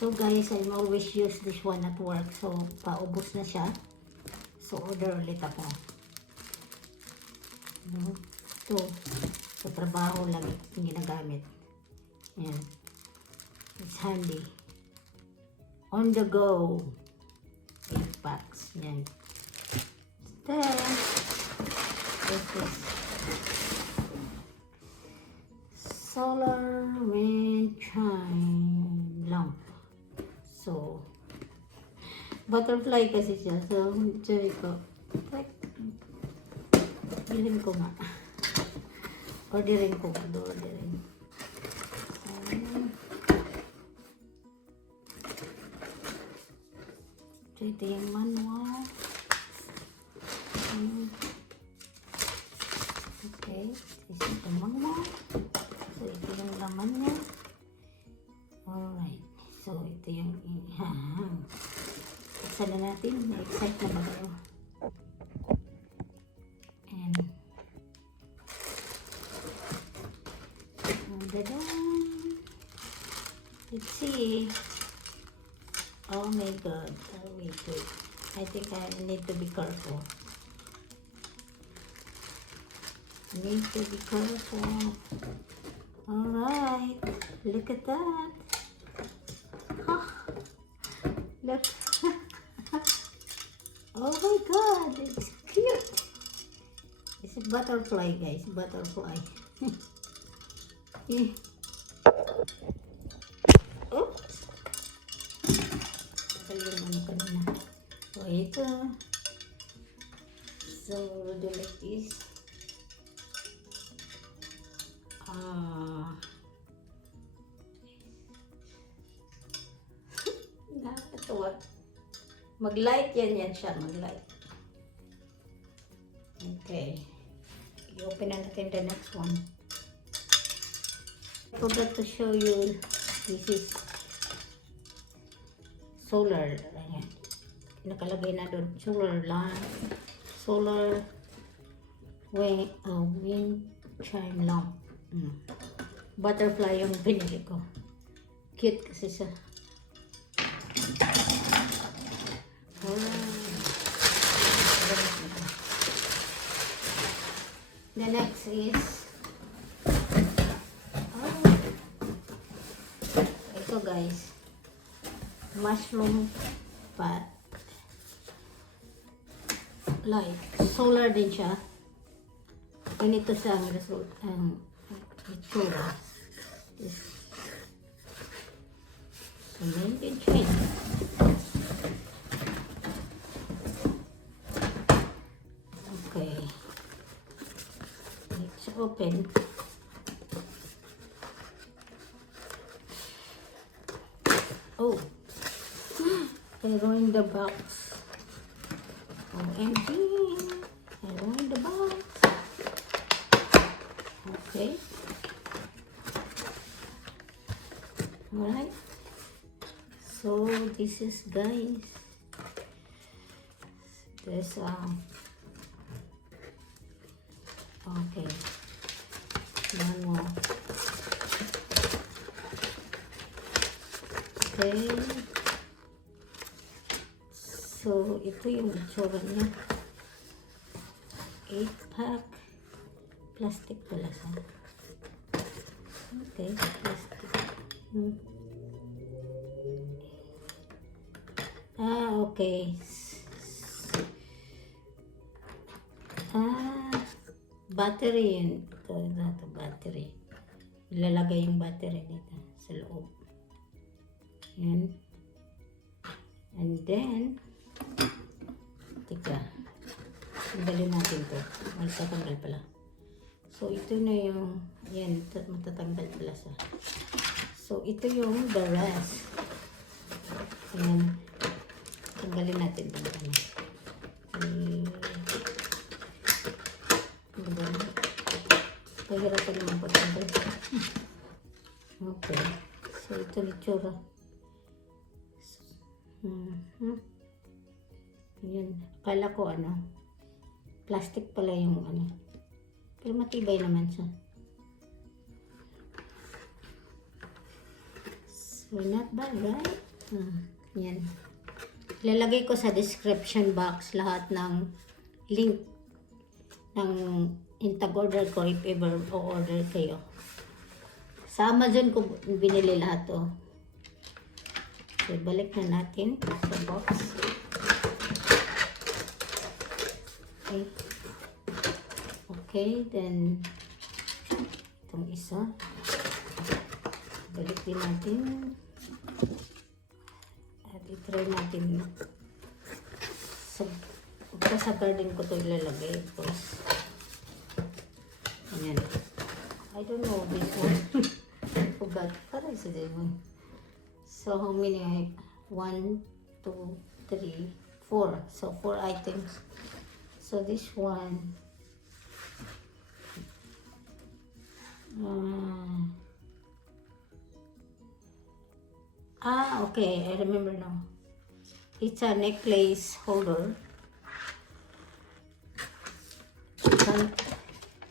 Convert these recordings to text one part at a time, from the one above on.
So guys, I always use this one at work. So, paubos na siya. So, order ulit ako. Ito, sa trabaho lang ginagamit. Yan. It's handy. On the go. 8 packs. Yan. Then, this is solar wind chime lamp. So, butterfly kasi siya. So, sabi ko, bilhin ko nga. Orderin ko. Orderin. So, ito yung manual. Okay. This is the manual. So, ito yung laman niya. Alright. So, ito yung buksan na natin. Na-excite na ba kayo? And let's see. Oh my god. Oh, wait. I think I need to be careful. Alright. Look at that. Oh, look. Oh my god. It's cute. It's a butterfly, guys. Butterfly. Yeah. Oops. So, ito. So, do like this. Nakakatawa. Mag-light yan siya. Mag-light. Okay. I-open na natin the next one. I forgot to show you. This is solar. Ayan. Nakalagay na doon. Solar lamp. Solar wind chime lamp. Butterfly yung binili ko. Cute kasi siya. The next is ito guys, mushroom pot light. Solar din siya. Ganito siya ang result. Itsura. So, made in China. Okay. Let's open. Oh. I ruined the box. OMG. I ruined the box. Okay. Alright. So, this is, guys, this, okay. One more. Okay. So, ito yung itsura niya. 8-pack. Plastic pala siya. Okay, plastic. Okay. Battery yun. Ito battery. Ilalagay yung battery dito sa loob. Yan. And then, tika. Tanggalin natin ito. Matatanggal pala. So, ito na yung, yan, matatanggal pala siya. So, ito yung the rest. Ayan. Tanggalin natin ito. Pahirapan naman po tanggal. Okay. So, ito yung itsura. Yan. Akala ko plastic pala yung pero matibay naman siya. So, not bad, right? Yan. Ilalagay ko sa description box lahat ng link ng intag-order ko if ever o-order kayo. Sa Amazon ko binili lahat to. So, balik na natin sa box. Okay. Okay, then itong isa. Balik din natin. At i-try natin. Sa garden ko to ilalagay. Tapos, ayan. I don't know this one. I forgot. Para isa din one. So, how many I have? 1, 2, 3, 4. So, 4 items. So, this one. Okay. I remember now. It's a necklace holder.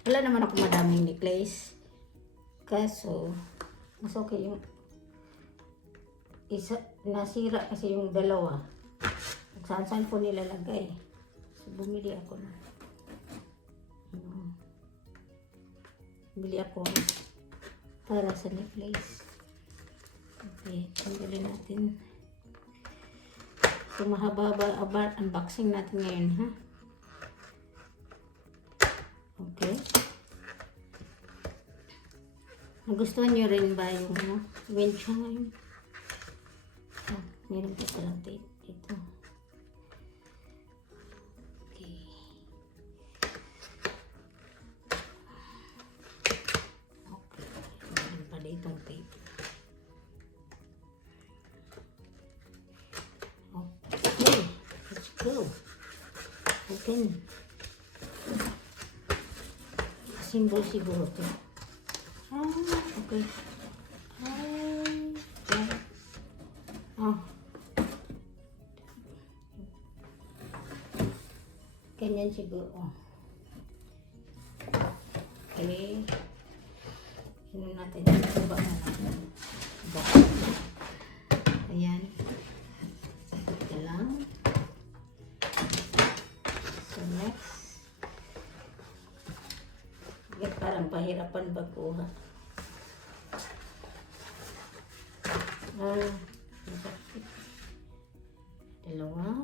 Wala naman ako madaming necklace. Kaso, mas okay yung isa, nasira kasi yung dalawa. Saan-saan po nilalagay. So, bumili ako na. Bumili ako para sa necklace. Okay, tanggalin natin. So, mahaba-haba unboxing natin ngayon, ha? Okay. Nagustuhan nyo rin ba yung wind chime? Meron pa palang tape dito. Okay. Okay. Meron pa ditong tape. Okay. Let's go. Open. Symbol siguro to. Okay. Ganyan siguro. Okay. Ano natin? Ito ba na natin? Ayan. Ito lang. So, next. Parang pahirapan pagkuha. Dalawa.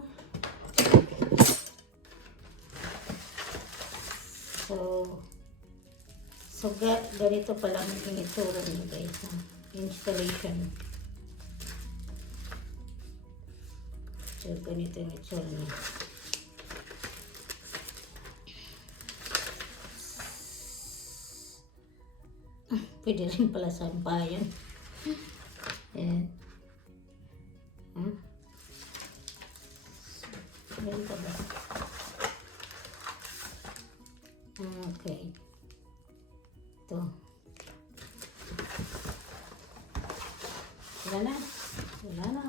So ganito pala ang itsura niya guys. Installation. So ganito yung itsura niya. Pwede rin pala sa bayan. Ayan. Ayan ka ba? Okay. Ito. Wala na. Wala na.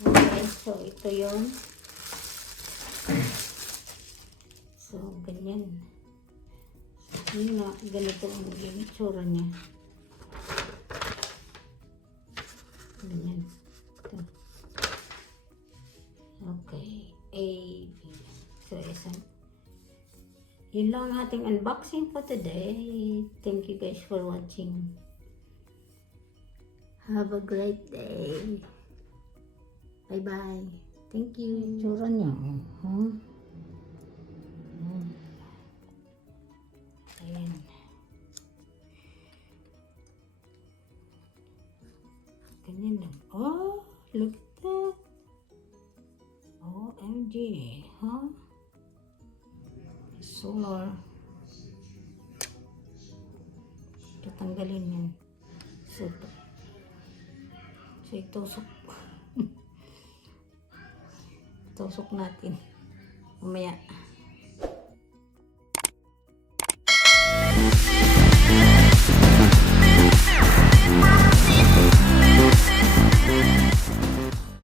Okay. So, ito yun. So, ganyan. Yun nga, ganito ang itsura niya. Ganyan. Ito. Okay. A, B. So, isang. Yun lang ang ating unboxing for today. Thank you guys for watching. Have a great day. Bye-bye. Thank you. Itsura niya. Ayan. Ganyan lang. Oh, look at that. OMG. Huh? Solar. Tatanggalin yan. So itusok. Tusok natin. Mamaya.